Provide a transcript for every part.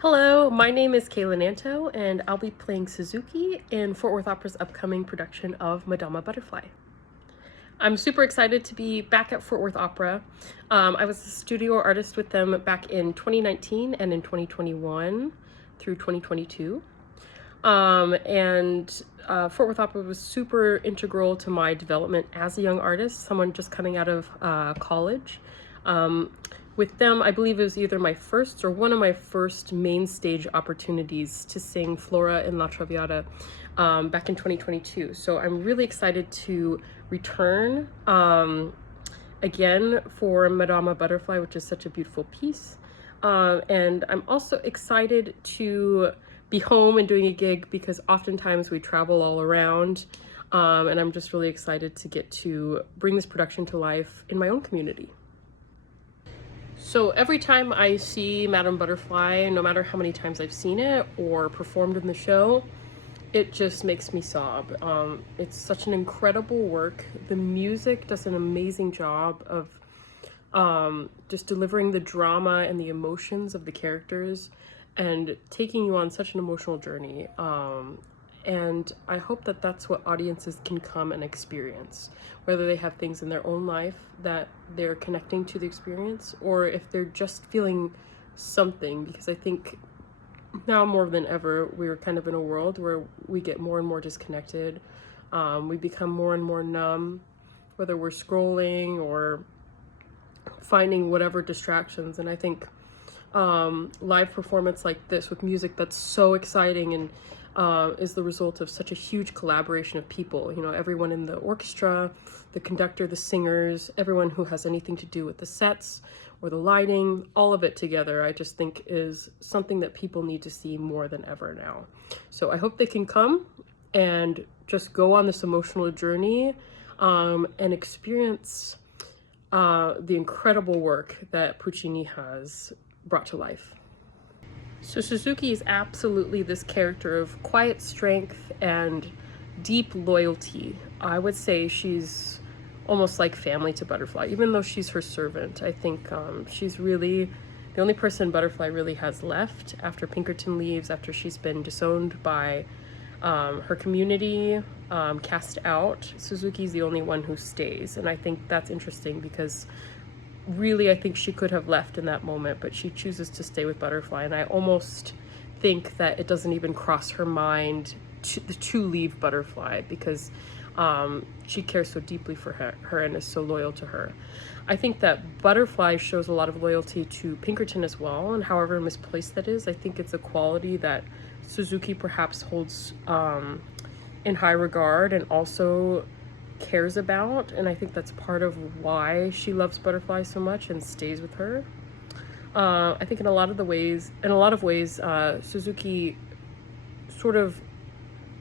Hello, my name is Kayla Nanto, and I'll be playing Suzuki in Fort Worth Opera's upcoming production of Madama Butterfly. I'm super excited to be back at Fort Worth Opera. I was a studio artist with them back in 2019 and in 2021 through 2022. Fort Worth Opera was super integral to my development as a young artist, someone just coming out of college. With them, I believe it was either my first or one of my first main stage opportunities to sing Flora in La Traviata back in 2022. So I'm really excited to return again for Madama Butterfly, which is such a beautiful piece. And I'm also excited to be home and doing a gig because oftentimes we travel all around. And I'm just really excited to get to bring this production to life in my own community. So every time I see Madame Butterfly, no matter how many times I've seen it or performed in the show, it just makes me sob. It's such an incredible work. The music does an amazing job of just delivering the drama and the emotions of the characters and taking you on such an emotional journey. And I hope that that's what audiences can come and experience, whether they have things in their own life that they're connecting to the experience, or if they're just feeling something, because I think now more than ever, we're kind of in a world where we get more and more disconnected. We become more and more numb, whether we're scrolling or finding whatever distractions. And I think live performance like this with music that's so exciting and is the result of such a huge collaboration of people. You know, everyone in the orchestra, the conductor, the singers, everyone who has anything to do with the sets or the lighting, all of it together, I just think is something that people need to see more than ever now. So I hope they can come and just go on this emotional journey and experience the incredible work that Puccini has brought to life. So Suzuki is absolutely this character of quiet strength and deep loyalty. I would say she's almost like family to Butterfly, even though she's her servant. I think she's really the only person Butterfly really has left after Pinkerton leaves, after she's been disowned by her community, cast out. Suzuki's the only one who stays, and I think that's interesting because really, I think she could have left in that moment, but she chooses to stay with Butterfly, and I almost think that it doesn't even cross her mind to leave Butterfly because she cares so deeply for her and is so loyal to her. I think that Butterfly shows a lot of loyalty to Pinkerton as well, and however misplaced that is, I think it's a quality that Suzuki perhaps holds in high regard and also cares about, and I think that's part of why she loves Butterfly so much and stays with her. I think in a lot of ways, Suzuki sort of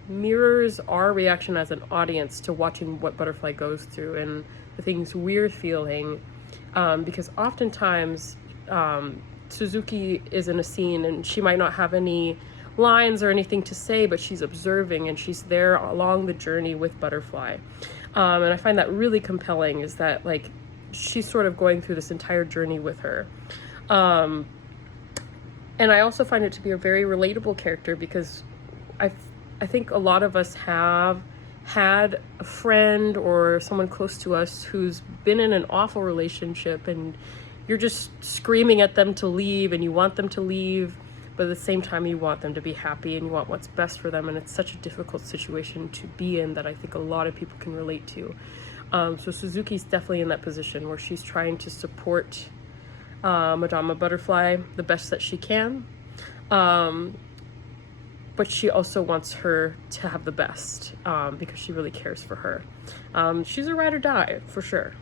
mirrors our reaction as an audience to watching what Butterfly goes through and the things we're feeling, because oftentimes Suzuki is in a scene and she might not have any lines or anything to say, but she's observing and she's there along the journey with Butterfly. And I find that really compelling, is that like she's sort of going through this entire journey with her. And I also find it to be a very relatable character because I think a lot of us have had a friend or someone close to us who's been in an awful relationship and you're just screaming at them to leave and you want them to leave, but at the same time you want them to be happy and you want what's best for them, and it's such a difficult situation to be in that I think a lot of people can relate to. So Suzuki's definitely in that position where she's trying to support Madama Butterfly the best that she can, but she also wants her to have the best because she really cares for her. She's a ride or die, for sure.